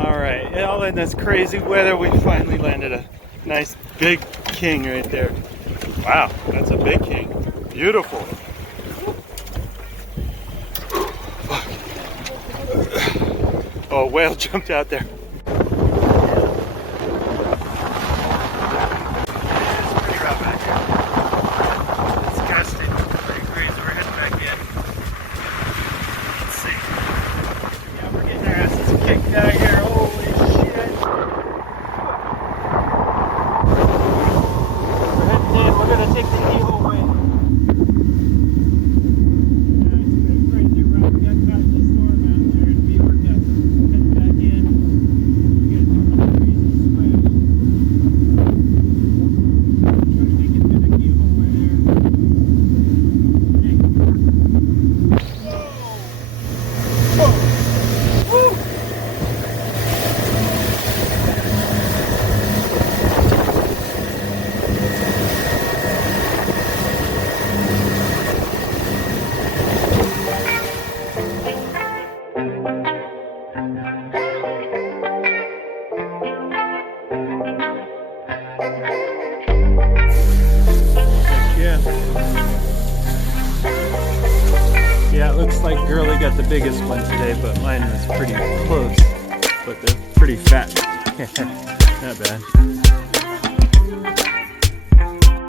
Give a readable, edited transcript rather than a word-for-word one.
All right, all in this crazy weather, we finally landed a nice big king right there. Wow, that's a big king. Beautiful. Oh, a whale jumped out there. Down here, holy shit. We're heading in, we're gonna take the keyhole way. Yeah, it's been a crazy run. We got caught in the storm out there in New York. Heading back in. We gotta do a crazy splash. Try to make it through the keyhole way there. Hey. Whoa! Whoa! Woo! Yeah, it looks like Girly got the biggest one today, but mine was pretty close. But they're pretty fat. Not bad.